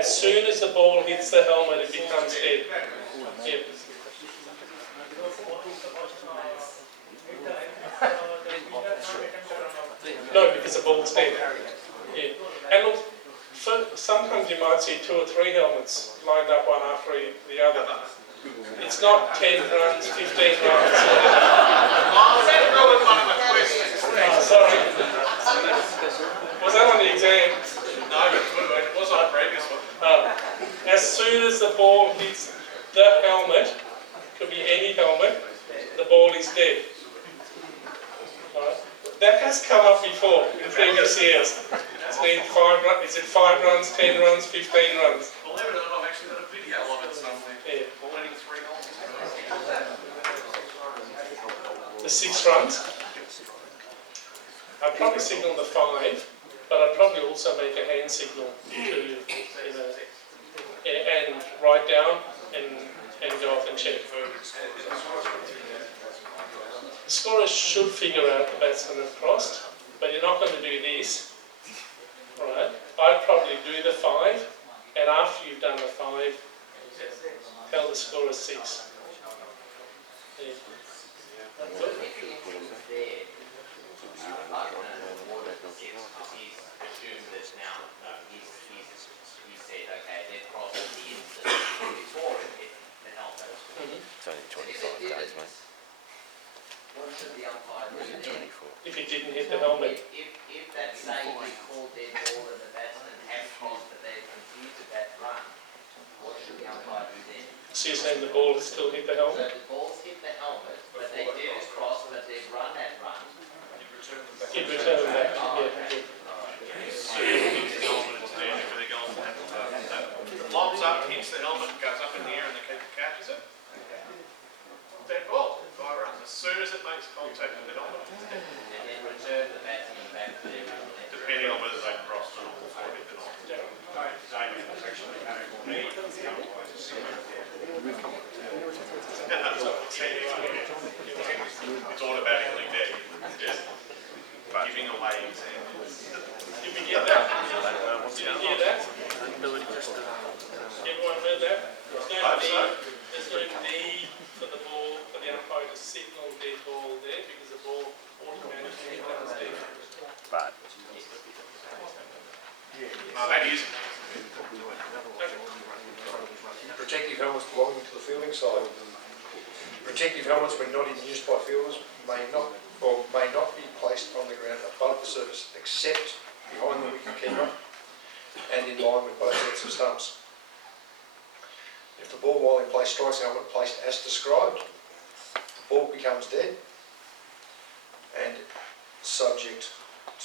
As soon as the ball hits the helmet, it becomes dead. Yep. No, because the ball's dead. Yeah. And look, sometimes you might see 2 or 3 helmets lined up one after the other. It's not 10 runs, 15 runs. Sorry. Was that on the exam? No, it was on a previous one. As soon as the ball hits the helmet, could be any helmet, the ball is dead. Right. That has come up before in previous years. It's been 5 runs. Is it 5 runs, 10 runs, 15 runs? Believe it or not, I've actually got a video of it somewhere. Yeah. Letting 3 goals. The 6 runs. I'd probably signal the 5, but I'd probably also make a hand signal to, and write down and go off and check. The scorers should figure out the batsman have crossed, but you're not going to do this. Right? I'd probably do the 5, and after you've done the 5, tell the scorer 6. Yeah. It's only 25 days, mate. If he didn't hit the helmet. If that say he called dead ball and the batsman have crossed but they've confused that run, what should the umpire do then? So you're saying the ball has still hit the So helmet? the ball's hit the helmet, but they did cross but they've run that run. He'd return them back. Yeah. Lobs up, hits the helmet, goes up in the air and the keeper catches it. Dead ball, 5 runs. As soon as it makes contact with the helmet, it's dead. And then return the batsman back to their run. Depending on whether they crossed it or before it hit the line. It's automatically dead. Just giving away examples. Did we get that? Did you hear that? Everyone heard that? There's no need for the ball, for the umpire to signal dead ball there because the ball automatically becomes dead. But No, that is. Protective helmets belonging to the fielding side. Protective helmets, when not in use by fielders, may not be placed on the ground above the surface except behind the wicketkeeper and in line with both sets of stumps. If the ball while in play strikes the helmet placed as described, the ball becomes dead and subject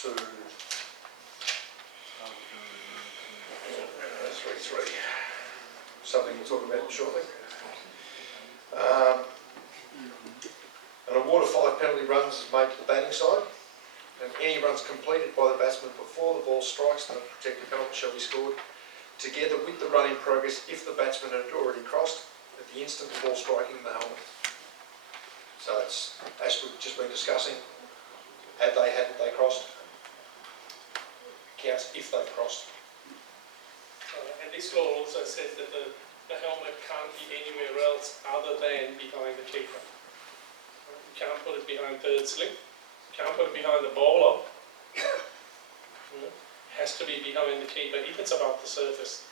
to 3-3. Something we'll talk about shortly. An award of 5 penalty runs is made to the batting side, and any runs completed by the batsman before the ball strikes the protective helmet shall be scored together with the run in progress if the batsman had already crossed at the instant the ball striking the helmet. So it's, as we've just been discussing, hadn't they crossed, counts if they've crossed. And this law also says that the helmet can't be anywhere else other than behind the keeper. You can't put it behind third slip, you can't put it behind the bowler. Has to be behind the keeper if it's above the surface.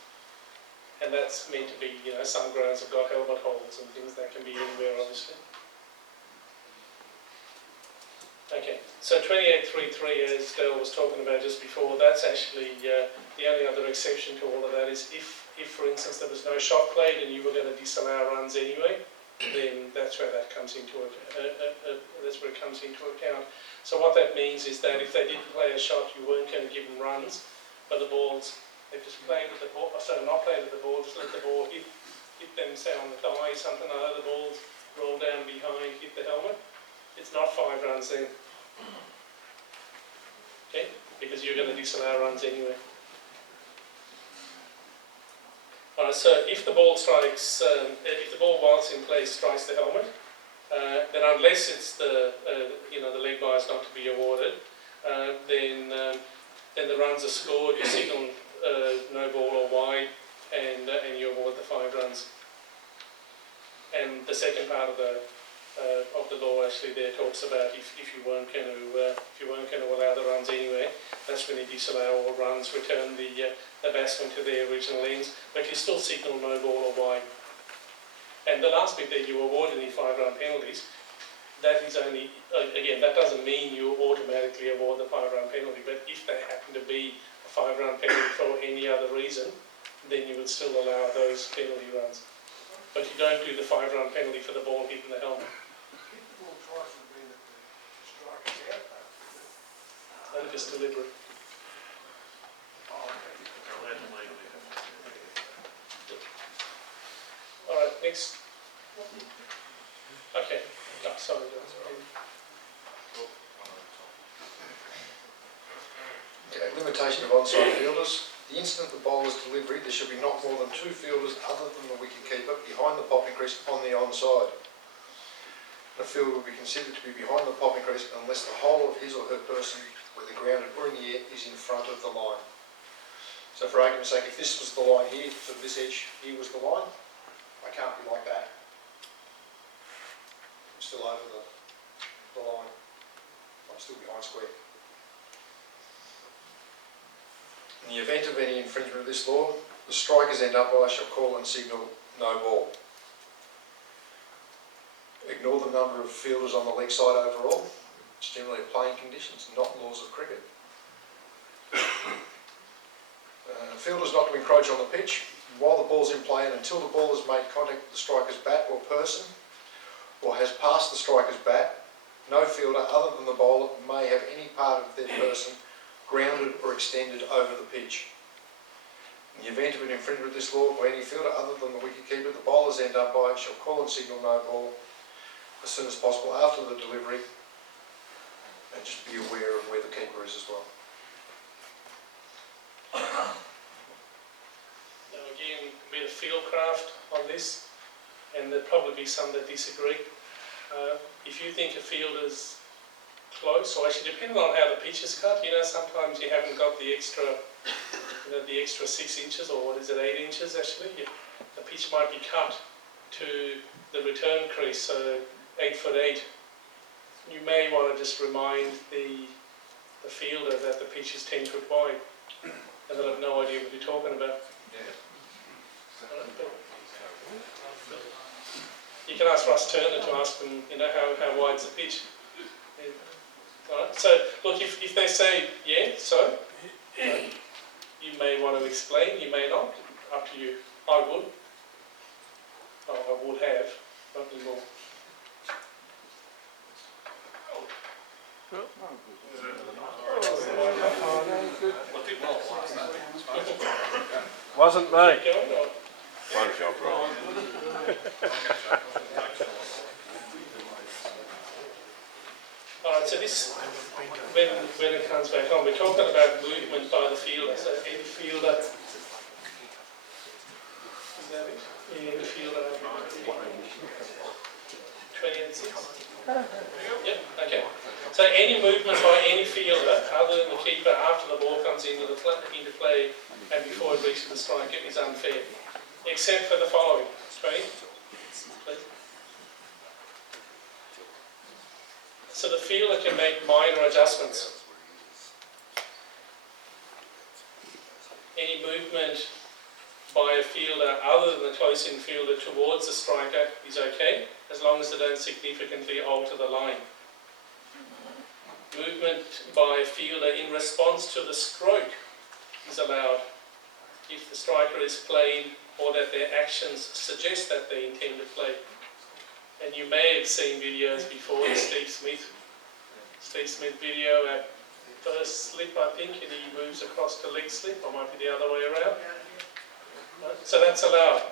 And that's meant to be, some grounds have got helmet holes and things that can be anywhere, obviously. Okay, so 28.3.3, as Dale was talking about just before, that's actually the only other exception to all of that is if for instance, there was no shot played and you were going to disallow runs anyway, then that's where that comes into account. So what that means is that if they didn't play a shot, you weren't going to give them runs, but the balls, they just played with the ball, not played with the ball, just let the ball hit them, say on the thigh, something like that, the balls roll down behind, hit the helmet. It's not 5 runs then. Okay, because you're going to disallow runs anyway. So if the ball strikes, if the ball whilst in play strikes the helmet, then unless it's the leg bye is not to be awarded, then the runs are scored. You signal no ball or wide, and you award the 5 runs. And the second part of the law actually there talks about if you weren't going to allow the runs anyway, that's when you disallow all runs, return the batsman to their original ends, but you still signal no ball or wide. And the last bit there, you award any 5-run penalties. That is only, again, that doesn't mean you automatically award the 5-run penalty, but if they happen to be a 5-run penalty for any other reason, then you would still allow those penalty runs. But you don't do the 5-run penalty for the ball hitting the helmet. I think it's deliberate. All right, next. Okay, no, sorry. Okay, limitation of onside fielders. The instant the bowler's delivery, there should be not more than 2 fielders other than the wicketkeeper behind the popping crease on the onside. The fielder will be considered to be behind the popping crease unless the whole of his or her person, whether grounded or in the air, is in front of the line. So for argument's sake, if this was the line here, so this edge here was the line, I can't be like that. I'm still over the line. I'm still behind square. In the event of any infringement of this law, the strikers and umpire shall call and signal no ball. Ignore the number of fielders on the leg side overall. It's generally a playing conditions, not laws of cricket. Fielders not to encroach on the pitch. While the ball's in play and until the ball has made contact with the striker's bat or person, or has passed the striker's bat, no fielder other than the bowler may have any part of their person grounded or extended over the pitch. In the event of an infringement of this law by any fielder other than the wicketkeeper, the bowler's end umpire shall call and signal no ball as soon as possible after the delivery, and just be aware of where the keeper is as well. Now again, a bit of fieldcraft on this, and there'll probably be some that disagree. If you think a fielder's close, or actually depending on how the pitch is cut, sometimes you haven't got the extra, the extra 6 inches, or what is it, 8 inches actually. The pitch might be cut to the return crease, so 8'8". You may want to just remind the fielder that the pitch is 10 foot wide, and they'll have no idea what you're talking about. You can ask Russ Turner to ask them, how wide's the pitch. Alright, so look, if they say, yeah, so, you may want to explain, you may not, up to you. I would. Oh, I would have, not anymore. Wasn't me. One job wrong. Alright, so this, when it comes back on, we're talking about movement by the fielder. So any fielder, is that it? Any fielder, 20 and 6? Yep, okay. So any movement by any fielder, other than the keeper, after the ball comes into play and before it reaches the striker, is unfair. Except for the following. Ready? Please. So the fielder can make minor adjustments. Any movement by a fielder other than the close-in fielder towards the striker is okay, as long as they don't significantly alter the line. Movement by a fielder in response to the stroke is allowed if the striker is playing or that their actions suggest that they intend to play. And you may have seen videos before, the Steve Smith video at first slip, I think, and he moves across to leg slip, or might be the other way around. Right? So that's allowed.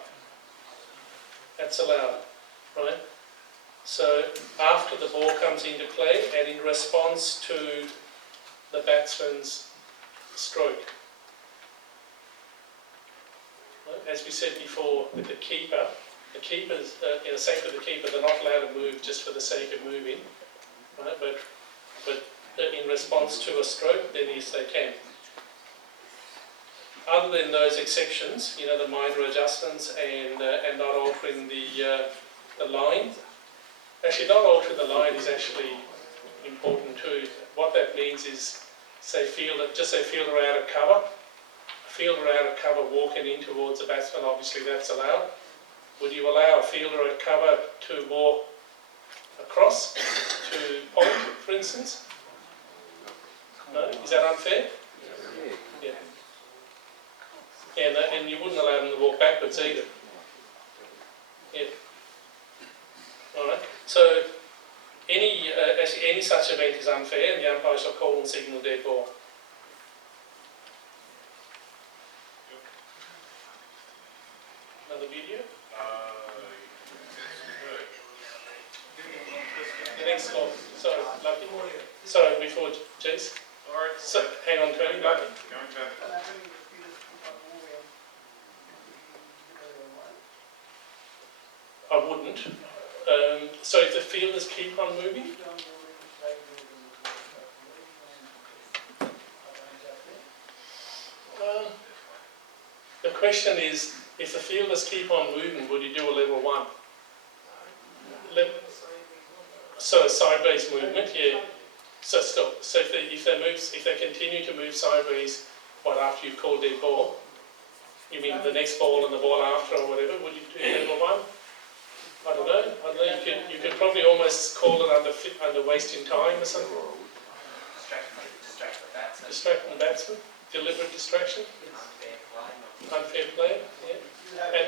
That's allowed, right? So after the ball comes into play and in response to the batsman's stroke. Right? As we said before, with the keepers, same for the keeper, they're not allowed to move just for the sake of moving, right? But in response to a stroke, then yes, they can. other than those exceptions, you know, the minor adjustments and not altering the line. Actually, not altering the line is actually important too. What that means is, say fielder out of cover. Fielder out of cover walking in towards the batsman, obviously that's allowed. Would you allow a fielder at cover to walk across to point, for instance? No? Is that unfair? Yeah. And you wouldn't allow them to walk backwards either. Yeah. All right. So actually any such event is unfair, and the umpire shall call and signal dead ball. Another video. The next slide. Sorry, Lucky. Sorry, before Jace. Alright, So, hang on, Tony, Lucky. going to I wouldn't. So if the fielders keep on moving, the question is, if the fielders keep on moving, would you do a level one? So a sideways movement, yeah. So stop. So if they continue to move sideways, after you've called their ball, you mean the next ball and the ball after or whatever, would you do level one? I don't know. You could probably almost call it under wasting time or something. Distract the batsman. Distracting the batsman, deliberate distraction, Unfair play. unfair play. Yeah. And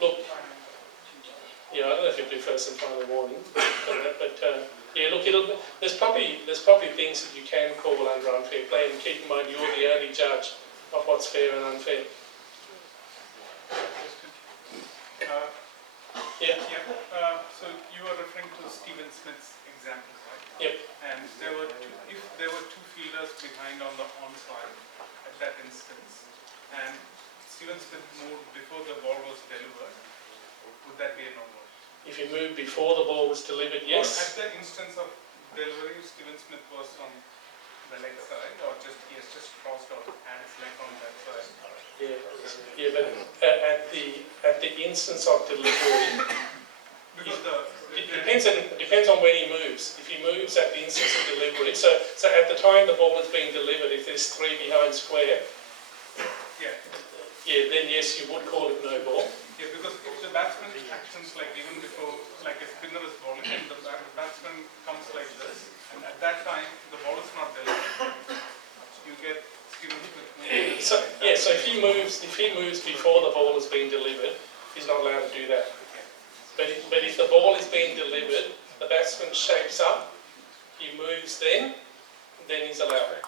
look, yeah, I don't know if it'll be first and final warning, but yeah, look, there's probably things that you can call under unfair play, and keep in mind you're the only judge of what's fair and unfair. Yeah. So you are referring to Stephen Smith's example, right? Yep. And if there were two fielders behind on the onside at that instance, and Stephen Smith moved before the ball was delivered, would that be a no-goal? If you move before the ball was delivered, Or yes. at the instance of delivery, Stephen Smith was on the leg side, or he has just crossed out and his leg on that side. Yeah, but at the instance of delivery, Because it depends on when he moves. If he moves at the instance of delivery, so at the time the ball is being delivered, if there's three behind square, then yes, you would call it no ball. Yeah, because if the batsman actions like even before, like a spinner is bowling, and the batsman comes like this, and at that time the ball is not delivered, you get Stephen Smith moving. So if he moves before the ball has been delivered, he's not allowed to do that. But if the ball is being delivered, the batsman shapes up, he moves then he's allowed.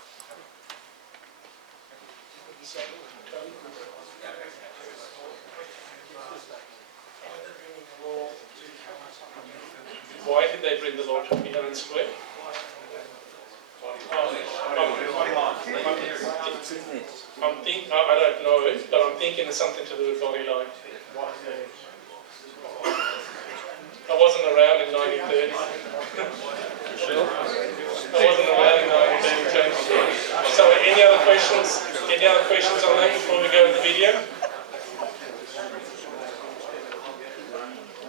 Why did they bring the law to behind square? I don't know, but I'm thinking it's something to do with body line. I wasn't around in 1930. I wasn't around in 1932. So any other questions? Any other questions on that before we go with the video?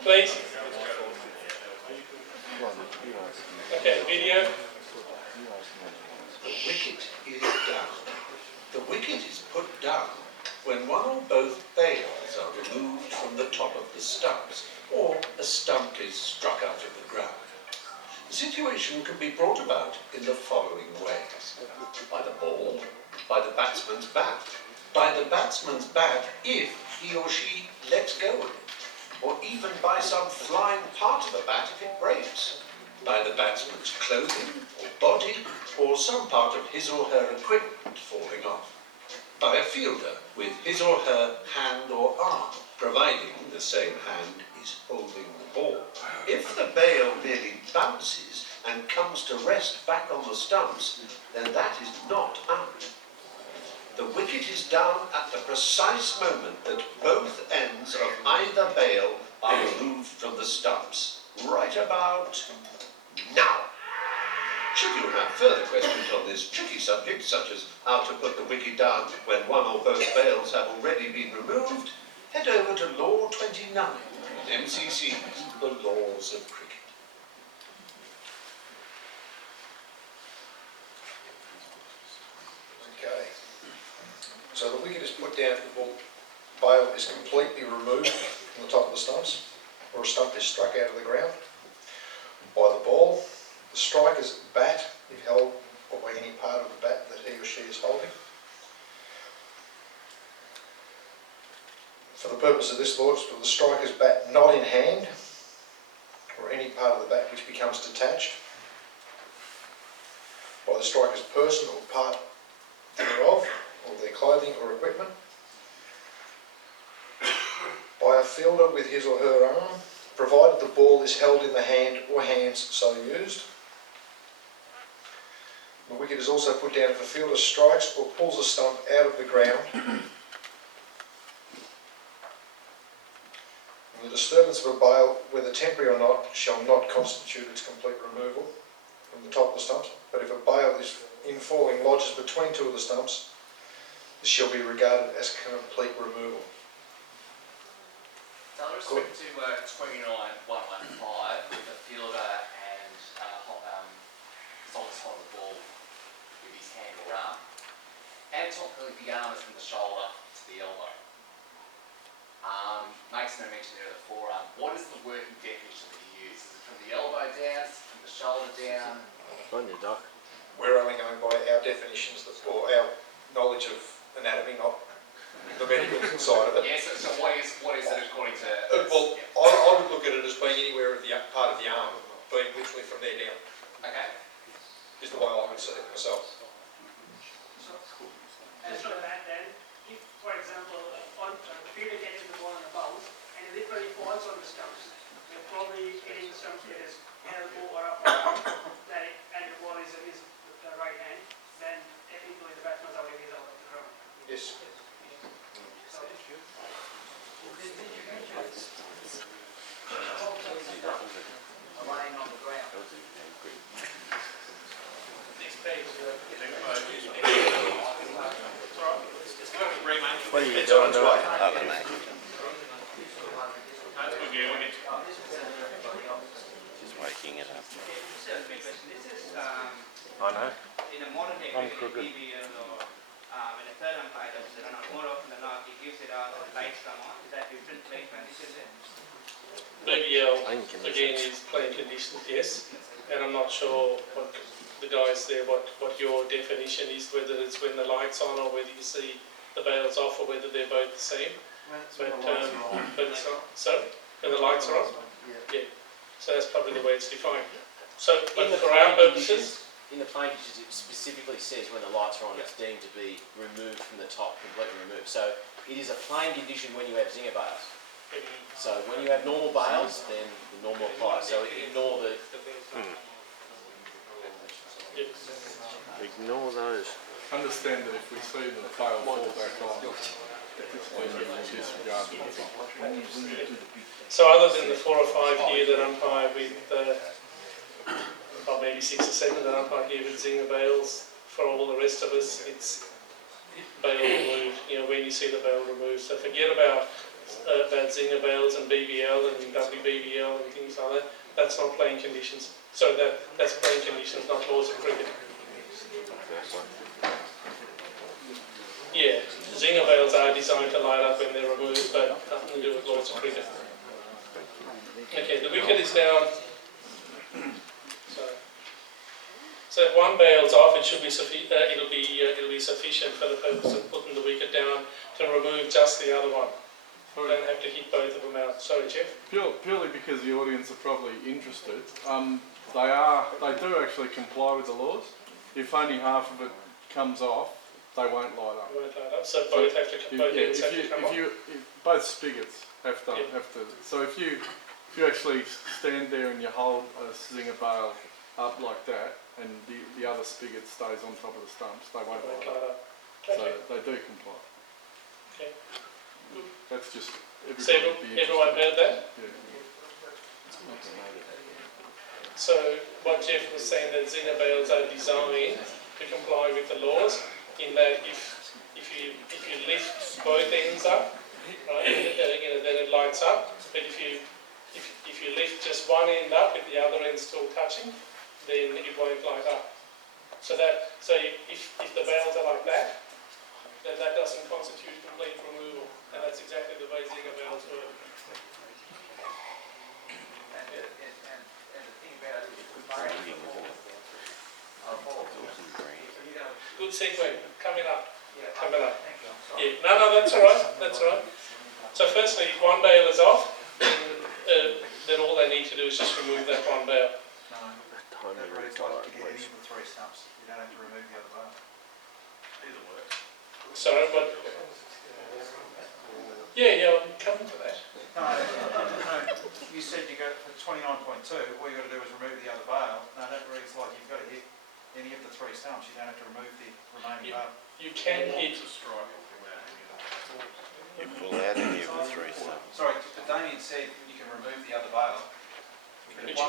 Please. Okay, video. The wicket is down. The wicket is put down when one or both bails are removed from the top of the stumps, or a stump is struck out of the ground. The situation can be brought about in the following ways: by the ball, by the batsman's bat, by the batsman's bat if he or she lets go of it, or even by some flying part of the bat if it breaks, by the batsman's clothing or body, or some part of his or her equipment falling off, by a fielder with his or her hand or arm, providing the same hand is holding the ball. If the bail merely bounces and comes to rest back on the stumps, then that is not out. The wicket is down at the precise moment that both ends of either bail are removed from the stumps. Right about now. Should you have further questions on this tricky subject, such as how to put the wicket down when one or both bails have already been removed, head over to Law 29, MCC's The Laws of Cricket. Okay. So the wicket is put down, or bail is completely removed from the top of the stumps, or a stump is struck out of the ground by the ball. The striker's bat, if held, or by any part of the bat that he or she is holding. For the purpose of this law, it's for the striker's bat not in hand, or any part of the bat which becomes detached by the striker's person or part thereof, or their clothing or equipment, by a fielder with his or her arm, provided the ball is held in the hand or hands so used. The wicket is also put down if a fielder strikes or pulls a stump out of the ground. And the disturbance of a bail, whether temporary or not, shall not constitute its complete removal from the top of the stumps. But if a bail is in falling lodges between two of the stumps, this shall be regarded as complete removal. So with respect to 29.115, the fielder and someone's holding the ball with his hand or arm, and the arm is from the shoulder to the elbow. Makes no mention there of the forearm. What is the working definition that you use? Is it from the elbow down? Is it from the shoulder down? On your doc. We're only going by our definitions, or our knowledge of anatomy, not the medical side of it. Yes, so what is it according to? Well, I would look at it as being anywhere of the part of the arm, being literally from there down, Okay. is the way I would see it myself. As for that then, if, for example, the fielder catches the ball on a bounce and it literally falls on the stumps, they're probably hitting the stumps with his elbow or upper arm, and the ball is the right hand, then technically the batsman's out of his out of the ground. Yes. So, lying on the ground. Next page. Bring mate. What are you It's on doing? its way. Oh, mate. That's good, yeah, we need to. Just waking it up. This is I know. in a modern day I'm cricket, crooked. BBL or when a third umpire does the run out, more often than not, he gives it out and the lights come on. Is that different playing conditions there? BBL, Playing again, conditions. is playing conditions, yes. And I'm not sure what the guys there, what your definition is, whether it's when the light's on or whether you see the bails off or whether they're both the same. But it's not, so, when the lights are on? Yeah. So that's probably the way it's defined. So, but In the for our playing purposes, conditions, in the playing conditions, it specifically says when the lights are on, it's deemed to be removed from the top, completely removed. So it is a playing condition when you have zinger bails. So when you have normal bails, then the normal applies. So ignore the. Ignore those. Understand that if we see the bail fall back on, then we will disregard it. so other than the 4 or 5 here that umpire with, or maybe 6 or 7 that umpire here with zinger bails, for all the rest of us, it's bail removed, when you see the bail removed. So forget about zinger bails and BBL and WBBL and things like that. That's not playing conditions. So that's playing conditions, not laws of cricket. Yeah, zinger bails are designed to light up when they're removed, but nothing to do with laws of cricket. Okay, the wicket is down. So if one bails off, it should be it'll be sufficient for the purpose of putting the wicket down to remove just the other one. You don't have to hit both of them out. Sorry, Jeff. Purely because the audience are probably interested, they do actually comply with the laws. If only half of it comes off, they won't light up. Won't light up. So both have to both ends have to come off. Both spigots have to. So if you actually stand there and you hold a zinger bail up like that, and the other spigot stays on top of the stumps, they won't light up. So Okay. they do comply. Okay. That's just So everybody. everyone heard that? Yeah. So what Jeff was saying, that zinger bails are designed to comply with the laws, in that if you lift both ends up, right, then it lights up. But if you lift just one end up with the other end still touching, then it won't light up. So if the bails are like that, then that doesn't constitute complete removal, and that's exactly the way zinger bails work. And the thing about it is, we might Good segue, coming up. Yeah, Coming up. thank you, I'm sorry. Yeah, no, that's all right. That's all right. So firstly, if one bail is off, then all they need to do is just remove that one bail. No, that reads like to get any of the three stumps, you don't have to remove the other bar. Either works. Sorry, but yeah, I'm coming to that. No, you said you go for 29.2, all you got to do is remove the other bail. No, that reads like you've got to hit any of the three stumps, you don't have to remove the remaining bail. You can hit. You pull out any of the three stumps. Sorry, but Damien said you can remove the other bail. But But if you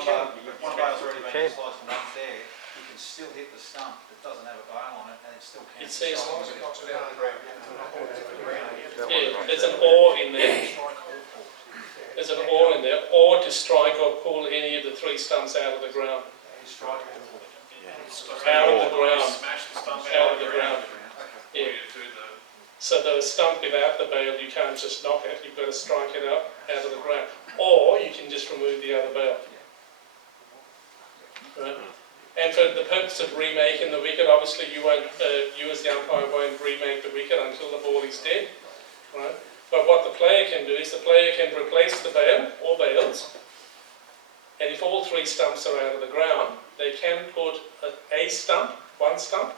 one bail's already been sliced and one's there, you can still hit the stump that doesn't have a bail on it and it still It counts. says, As long as it knocks it out of the ground. yeah, there's an or in there. There's an or in there, or to strike or pull any of the three stumps out of the ground. You strike it. Out of the ground. Smash the stump Out of the ground. Or Yeah. you do the So the stump without the bail, you can't just knock it, you've got to strike it out of the ground. Or you can just remove the other bail. Right? And for the purpose of remaking the wicket, obviously you as the umpire won't remake the wicket until the ball is dead. Right? But what the player can do is the player can replace the bail or bails, and if all three stumps are out of the ground, they can put a stump, one stump.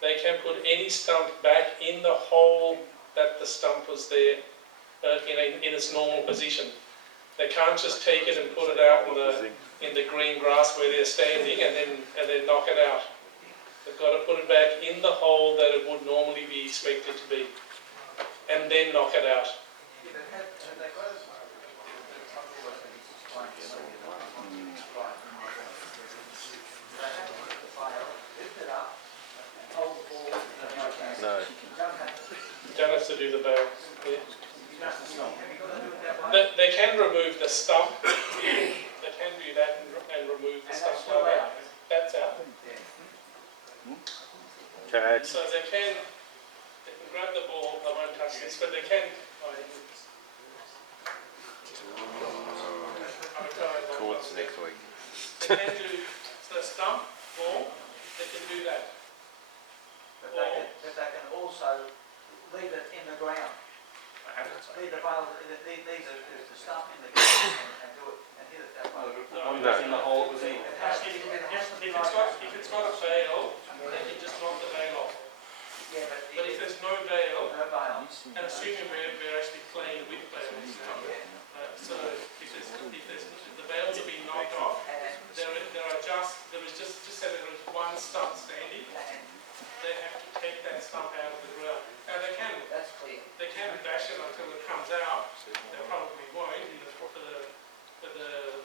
They can put any stump back in the hole that the stump was there in its normal position. They can't just take it and put it out in the green grass where they're standing and then knock it out. They've got to put it back in the hole that it would normally be expected to be, and then knock it out. No. You don't have to do the bail. Yeah. They can remove the stump. They can do that and remove the stump. That's out. Catch. So they can grab the ball. I won't touch this, but they can. Courts next week. They can do the stump, ball. They can do that. But they can also leave it in the ground. Leave the bail, leave the stump in the ground and do it and hit it that way. No. In the hole it was in. It has to be if it's got a bail, they can just knock the bail off. Yeah, But if there's no bail, no bail. and assuming we're actually playing with bails, so if the bails are being knocked off, there is just say there is one stump standing, they have to take that stump out of the ground. Now they can bash it until it comes out. They probably won't for the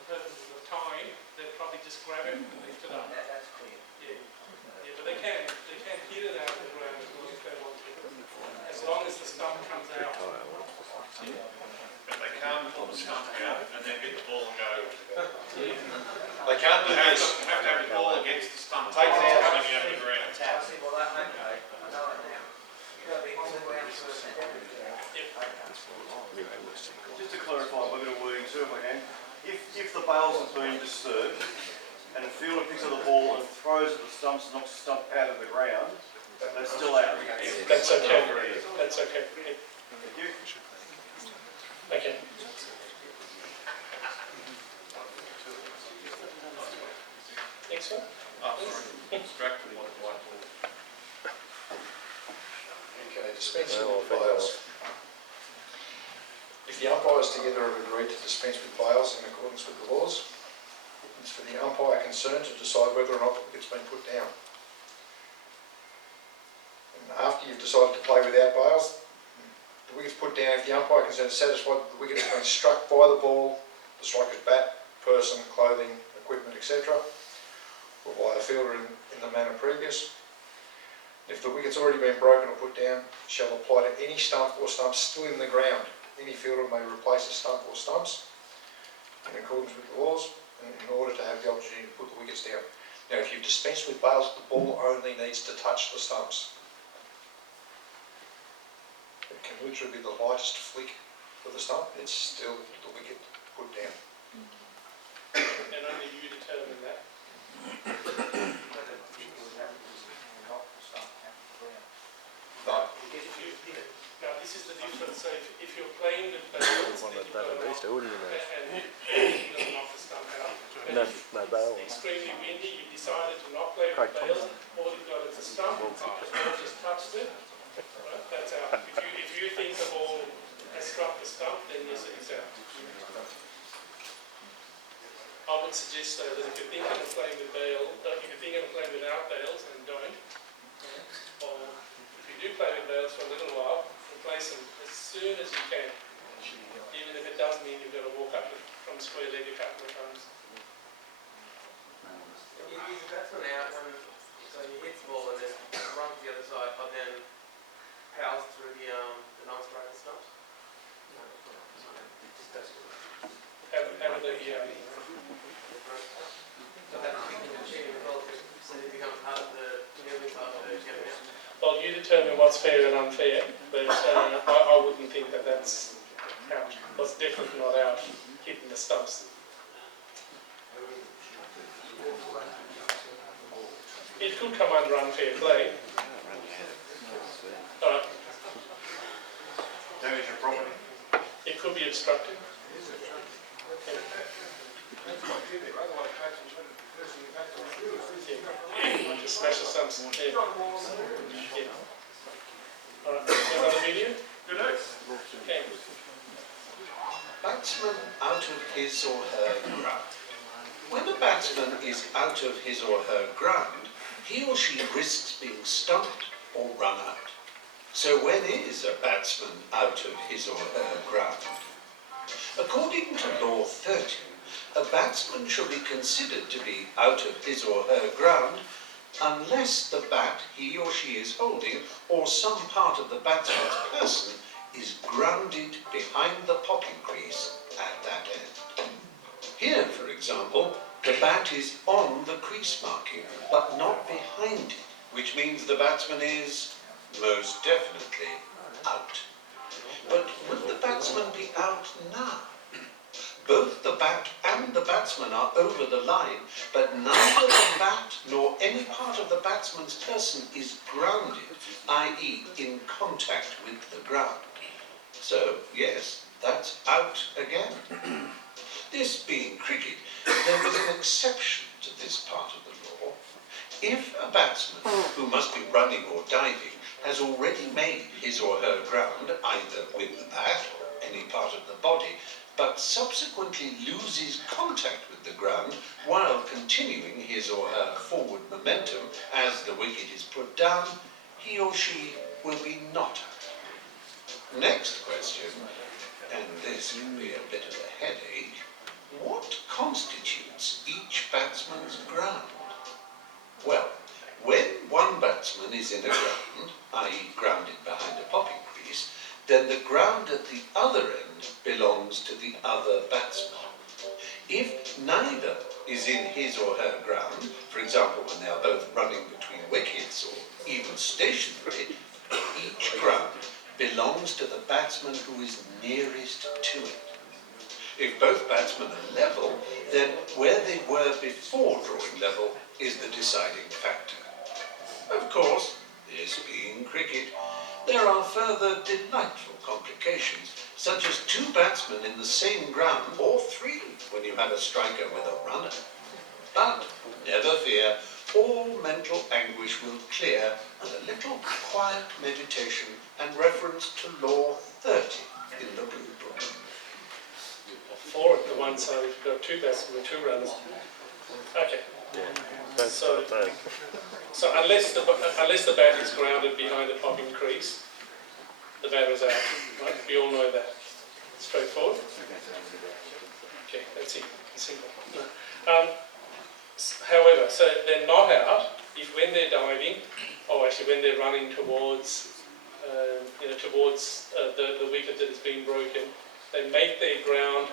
purposes of time. They'll probably just grab it and lift it up. That's clear. Yeah, but they can hit it out of the ground as well if they want to, as long as the stump comes out. But they can't pull the stump out and then hit the ball and go. They can't do this. Have to have the ball against the stump. Take it out coming out of the ground. I see, well, that, okay, I know it now. You've got to be on the ground first and everything. Just to clarify a bit of wording too, if I can. If the bails have been disturbed and a fielder picks up the ball and throws at the stumps and knocks the stump out of the ground, they're still out. That's okay. That's okay. Thank you. Okay. Next one. Oh, sorry. Distracted by the white ball. Okay, dispensing with bails. If the umpires together have agreed to dispense with bails in accordance with the laws, it's for the umpire concerned to decide whether or not the wicket's been put down. And after you've decided to play without bails, the wicket's put down. If the umpire concerned is satisfied that the wicket has been struck by the ball, the striker's bat, person, clothing, equipment, etc. Or by a fielder in the manner previous. If the wicket's already been broken or put down, it shall apply to any stump or stumps still in the ground. Any fielder may replace a stump or stumps in accordance with the laws and in order to have the opportunity to put the wickets down. Now, if you've dispensed with bails, the ball only needs to touch the stumps. It can literally be the lightest flick of the stump, it's still the wicket put down. And only you determine that. No. Now, this is the difference. So if you're playing with bails, One then at you've that got at an least, off, I wouldn't even know. and you don't knock the stump out. No, no bail. It's extremely windy, you decided to not play with Craig bails, all you've got is a stump, the ball just touches it, right, that's out. If you think the ball has struck the stump, then yes, it's out. I would suggest though that if you're thinking of playing with bail, if you're thinking of playing without bails, then don't. Or if you do play with bails for a little while, replace them as soon as you can. Even if it does mean you've got to walk up from square leg a couple of times. Is the batsman out when so he hits the ball and then runs to the other side, but then powers through the non-striker stumps? How would they be So that's cheating as well, so it becomes part of the fielding side of the getting out. Well, you determine what's fair and unfair, but I wouldn't think that that's out. That's definitely not out, hitting the stumps. It could come under unfair play. Damage your property. It could be obstructed. Yeah. Just smash the stumps. Yeah. Yeah. Alright, another video? Good news. Okay. Batsman out of his or her ground. When a batsman is out of his or her ground, he or she risks being stumped or run out. So when is a batsman out of his or her ground? According to Law 30, a batsman shall be considered to be out of his or her ground unless the bat he or she is holding or some part of the batsman's person is grounded behind the popping crease at that end. Here, for example, the bat is on the crease marking, but not behind it, which means the batsman is most definitely out. But will the batsman be out now? Both the bat and the batsman are over the line, but neither the bat nor any part of the batsman's person is grounded, i.e. in contact with the ground. So, yes, that's out again. This being cricket, there was an exception to this part of the law. If a batsman, who must be running or diving, has already made his or her ground, either with the bat or any part of the body, but subsequently loses contact with the ground while continuing his or her forward momentum as the wicket is put down, he or she will be not out. Next question, and this can be a bit of a headache, what constitutes each batsman's ground? Well, when one batsman is in a ground, i.e. grounded behind a popping crease, then the ground at the other end belongs to the other batsman. If neither is in his or her ground, for example when they are both running between wickets or even stationary, each ground belongs to the batsman who is nearest to it. If both batsmen are level, then where they were before drawing level is the deciding factor. Of course, this being cricket, there are further delightful complications, such as two batsmen in the same ground, or three when you have a striker with a runner. But never fear, all mental anguish will clear with a little quiet meditation and reference to Law 30 in the Blue Book. Four at the one side, you've got two batsmen with two runners. Okay. Don't So, start that. so unless the bat is grounded behind the popping crease, the batter is out. Right? We all know that. Straightforward. Okay, that's it. Simple. However, so they're not out if when they're diving, or actually when they're running towards, towards the wicket that has been broken, they make their ground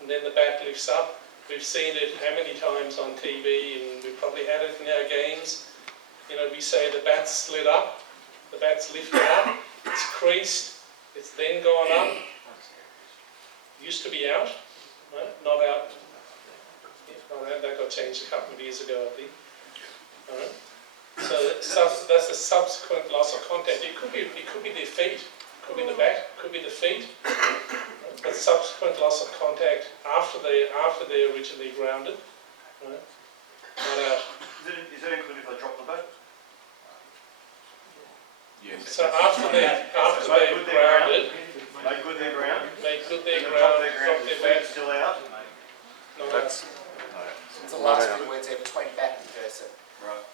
and then the bat lifts up. We've seen it how many times on TV, and we've probably had it in our games. We say the bat's slid up, the bat's lifted up, it's creased, it's then gone up. Used to be out, right? Not out. That got changed a couple of years ago, I think. All right. So that's a subsequent loss of contact. It could be their feet, could be the bat, could be the feet. But subsequent loss of contact after they originally grounded. Right. Not out. Is that included if they drop the bat? Yes. So after they grounded, Make good their ground. made good their Drop ground, their ground. dropped If their the bat. feet's still out. Not out. That's It's the last few words there between bat and person. Right.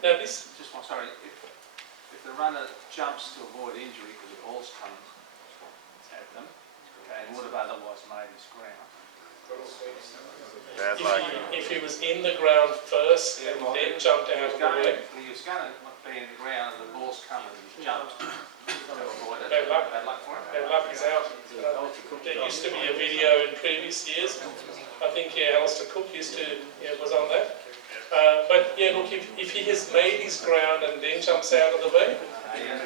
Now this, Just one, sorry, if the runner jumps to avoid injury because the ball's coming at them, okay, and would have otherwise made his ground. if he was in the ground first and then jumped out of the way, He was going to be in the ground and the ball's coming and he jumped to avoid it. Bad luck. Bad luck for him. bad luck is out. There used to be a video in previous years. I think Alistair Cook was on that. But look, if he has made his ground and then jumps out of the way,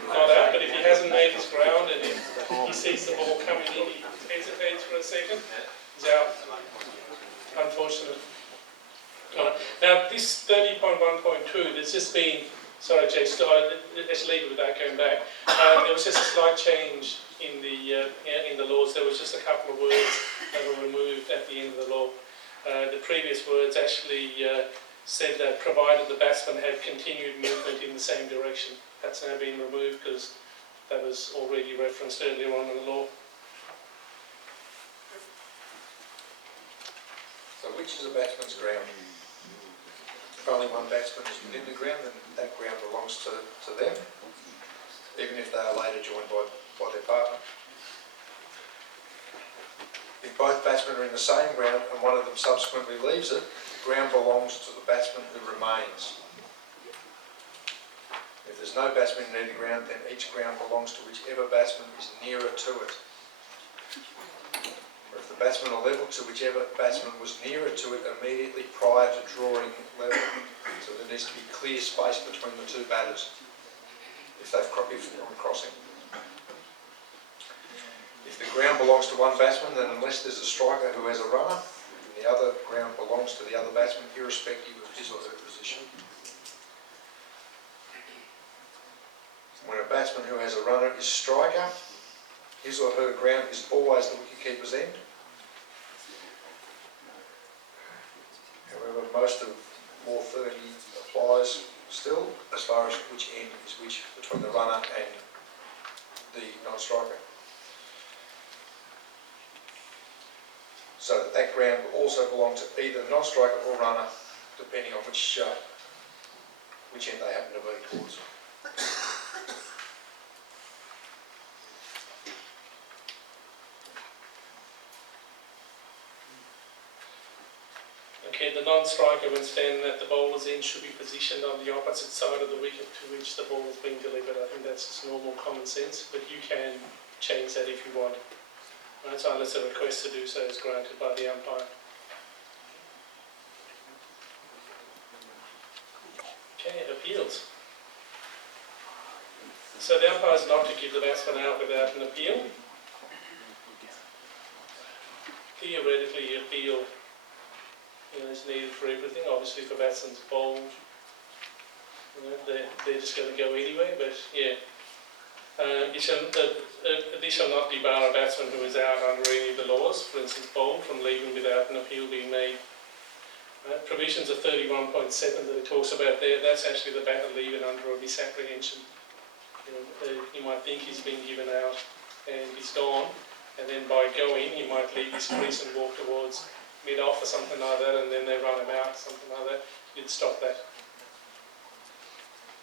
not out. But if he hasn't made his ground and if he sees the ball coming in, he hesitates for a second, he's out. Unfortunate. Now this 30.1.2, there's just been, sorry Jay, let's leave it without going back. There was just a slight change in the laws. There was just a couple of words that were removed at the end of the law. The previous words actually said that provided the batsman had continued movement in the same direction. That's now been removed because that was already referenced earlier on in the law. So which is a batsman's ground? If only one batsman is within the ground, then that ground belongs to them, even if they are later joined by their partner. If both batsmen are in the same ground and one of them subsequently leaves it, the ground belongs to the batsman who remains. If there's no batsman in either ground, then each ground belongs to whichever batsman is nearer to it. Or if the batsmen are level, to whichever batsman was nearer to it immediately prior to drawing level. So there needs to be clear space between the two batters if they're on crossing. If the ground belongs to one batsman, then unless there's a striker who has a runner, the other ground belongs to the other batsman, irrespective of his or her position. When a batsman who has a runner is striker, his or her ground is always the wicketkeeper's end. However, most of Law 30 applies still, as far as which end is which between the runner and the non-striker. So that ground will also belong to either non-striker or runner, depending on which end they happen to be towards. Okay, the non-striker when standing at the bowler's end should be positioned on the opposite side of the wicket to which the ball is being delivered. I think that's just normal common sense, but you can change that if you want. Right, so unless a request to do so is granted by the umpire. Okay, appeals. So the umpire is not to give the batsman out without an appeal. Theoretically, appeal is needed for everything. Obviously, if a batsman's bowled, they're just going to go anyway. But yeah, this shall not debar a batsman who is out under any of the laws, for instance, bowled, from leaving without an appeal being made. Provisions of 31.7 that it talks about there, that's actually the batter leaving under a misapprehension. You might think he's been given out and he's gone, and then by going, he might leave his crease and walk towards mid-off or something like that, and then they run him out, something like that. You'd stop that.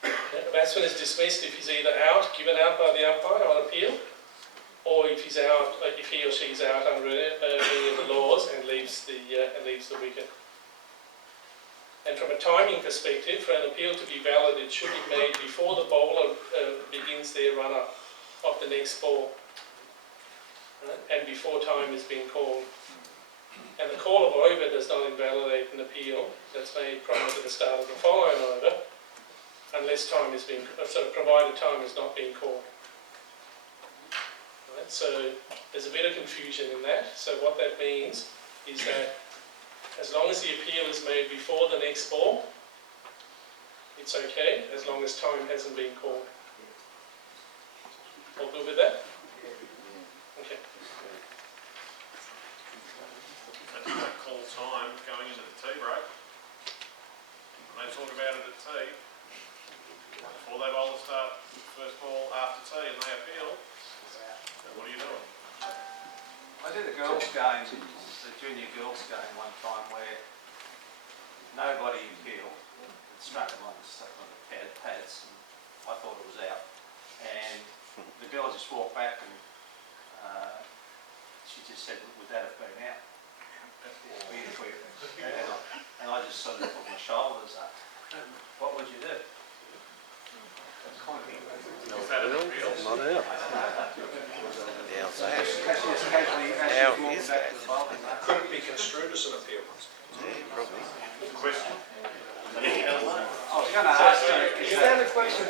The batsman is dismissed if he's either out, given out by the umpire on appeal, or if he's out, if he or she's out under any of the laws and leaves the wicket. And from a timing perspective, for an appeal to be valid, it should be made before the bowler begins their run-up of the next ball, and before time has been called. And the call of over does not invalidate an appeal that's made prior to the start of the following over, unless time has been, provided time has not been called. Right, so there's a bit of confusion in that. So what that means is that as long as the appeal is made before the next ball, it's okay, as long as time hasn't been called. All good with that? Okay. That's that call time going into the tea break. When they talk about it at tea, before they bowl to start first ball after tea and they appeal, then what are you doing? I did a girls' game, the junior girls' game one time where nobody appealed, and struck them on the pads, and I thought it was out. And the girl just walked back and she just said, would that have been out? And I just sort of put my shoulders up. What would you do? Is that an appeal? Not out. Yeah, I'll say it. How is that? Could it be construed as an appeal? Yeah, probably. Question. I was going to ask you, is that a question?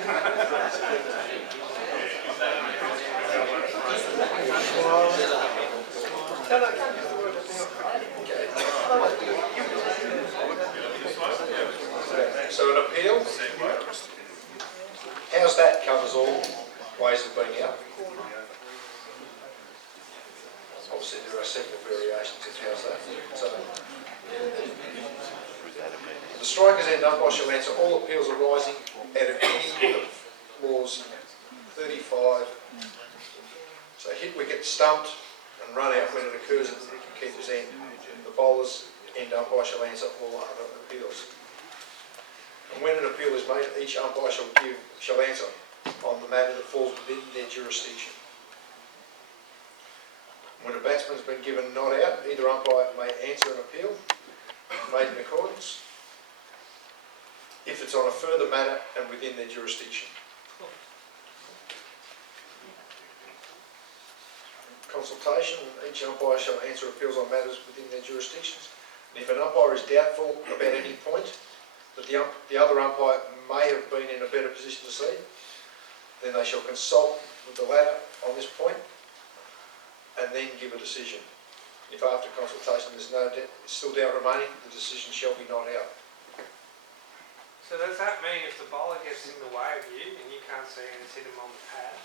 So an appeal, how's that covers all ways of being out? Obviously there are several variations of how's that. So, the strikers end umpire shall answer all appeals arising out of any of laws 35. So hit wicket, stumped and run out when it occurs at the wicket-keeper's end. The bowler's end umpire shall answer all other appeals. And when an appeal is made, each umpire shall answer on the matter that falls within their jurisdiction. When a batsman has been given not out, either umpire may answer an appeal made in accordance if it's on a further matter and within their jurisdiction. Consultation, each umpire shall answer appeals on matters within their jurisdictions. And if an umpire is doubtful about any point that the other umpire may have been in a better position to see, then they shall consult with the latter on this point and then give a decision. If after consultation there's still doubt remaining, the decision shall be not out. So does that mean if the bowler gets in the way of you and you can't see and hit him on the pad,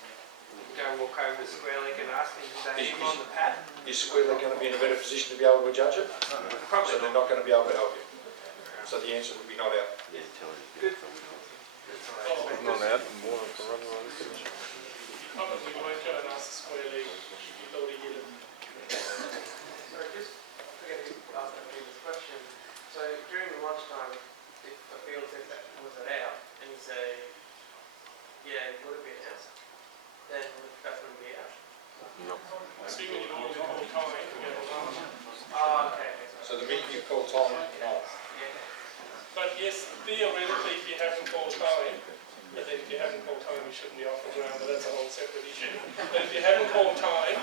you go walk over to Square Leg and ask him, did they hit him on the pad? Is Square Leg going to be in a better position to be able to judge it? Probably so they're not going to be able to help you. So the answer would be not out. Good. Not out, and more than for running on the pitch. Probably won't go and ask the Square Leg if you thought he hit it. So just forget to ask that previous question. So during the lunchtime, if a field says that was it out, and you say, yeah, it would have been out, then would the batsman be out? No. Assuming you normally call time to go to lunch. Oh, okay. So the minute you call time, no. But yes, theoretically, if you haven't called time, and then if you haven't called time, you shouldn't be off the ground, but that's a whole separate issue. But if you haven't called time,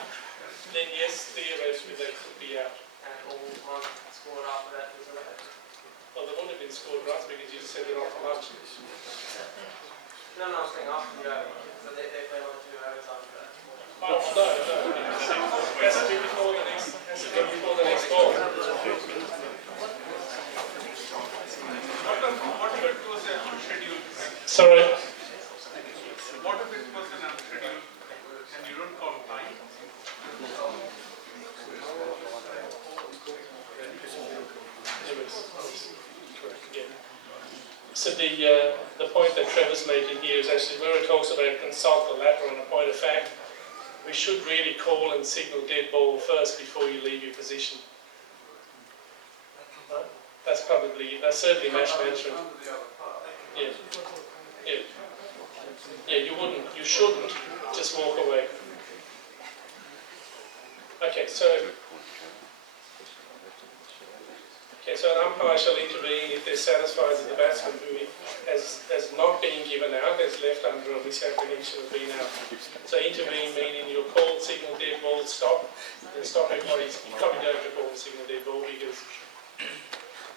then yes, theoretically they could be out. And all runs scored after that was allowed? Well, they wouldn't have been scored runs because you just said they're off for lunch. No, I was saying after the over. So they play on 2 overs after that. Oh, no. It has to be before the next, ball. What if it was a unscheduled? Sorry? What if it was an unscheduled and you don't call time? So the point that Trevor's making here is actually where it talks about consult the latter on a point of fact, we should really call and signal dead ball first before you leave your position. Right? That's certainly match management. Yeah. Yeah, you shouldn't just walk away. Okay, so an umpire shall intervene if they're satisfied that the batsman who has not been given out, has left under a misapprehension of being out. So intervene meaning you'll call, signal dead ball, stop, and stop everybody. You probably don't have to call and signal dead ball because,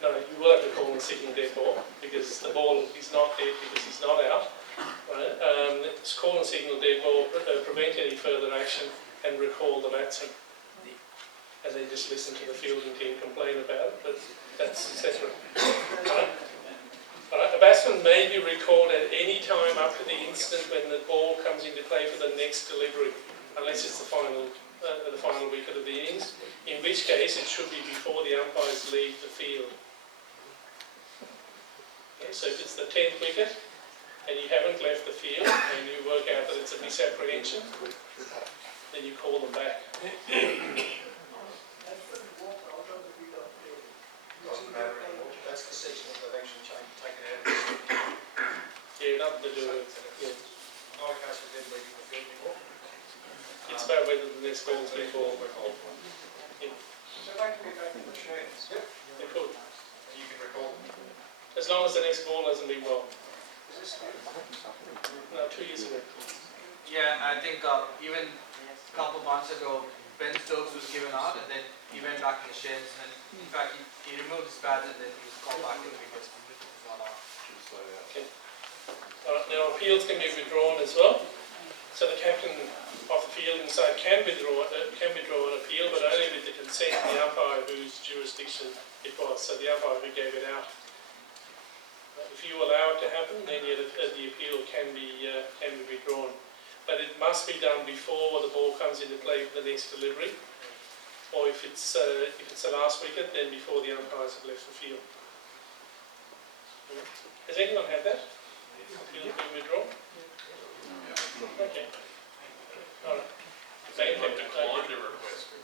no, you will have to call and signal dead ball because the ball is not dead because he's not out. Right? It's call and signal dead ball, prevent any further action and recall the batsman. And then just listen to the fielding team complain about it, but that's separate. Right? Right. A batsman may be recalled at any time up to the instant when the ball comes into play for the next delivery, unless it's the final wicket of the innings, in which case it should be before the umpires leave the field. Okay, so if it's the 10th wicket and you haven't left the field and you work out that it's a misapprehension, then you call them back. Doesn't matter anymore. That's the section that they've actually taken out. Yeah, nothing to do with it. Not a case of them leaving the field anymore. It's about whether the next ball's been ball. Yeah. So they can be back in the sheds. Yep. They could. And you can recall them. As long as the next ball hasn't been bowled. Is this good? No, 2 years ago. Yeah, I think even a couple months ago, Ben Stokes was given out and then he went back in the sheds and in fact he removed his bat and then he was called back in because he was not out. Okay. Now appeals can be withdrawn as well. So the captain of the fielding side can withdraw an appeal, but only with the consent of the umpire whose jurisdiction it was. So the umpire who gave it out. If you allow it to happen, then the appeal can be withdrawn. But it must be done before the ball comes into play for the next delivery, or if it's the last wicket, then before the umpires have left the field. Has anyone had that? Appeal been withdrawn? Okay. All right. Has anyone declined a request?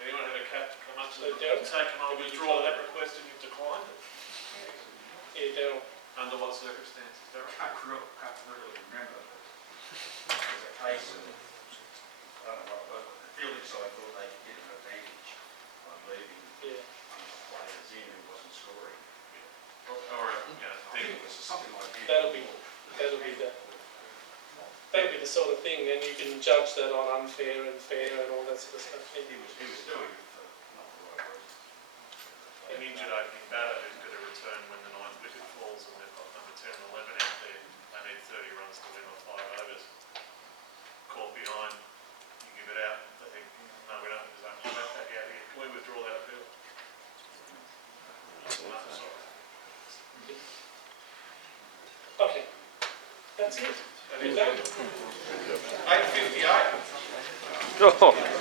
Anyone had a cap to come up to taken on withdraw that request and you've declined it? Yeah, Daryl. Under what circumstances, Darryl? I can't really remember, but there was a case of, I don't know what, the fielding side thought they could get an advantage by leaving players in who wasn't scoring. Or, It was something like that. That'll be the sort of thing, and you can judge that on unfair and fair and all that sort of stuff. He was doing it for not the right reason. an injured opening batter who's got to return when the 9th wicket falls and they've got number 10 and 11 out there. They need 30 runs to win off 5 overs. Caught behind, you give it out, they think, no, we don't deserve to have that out here. Can we withdraw that appeal? No, sorry. Okay, that's it. That is Done. 8:58. Oh.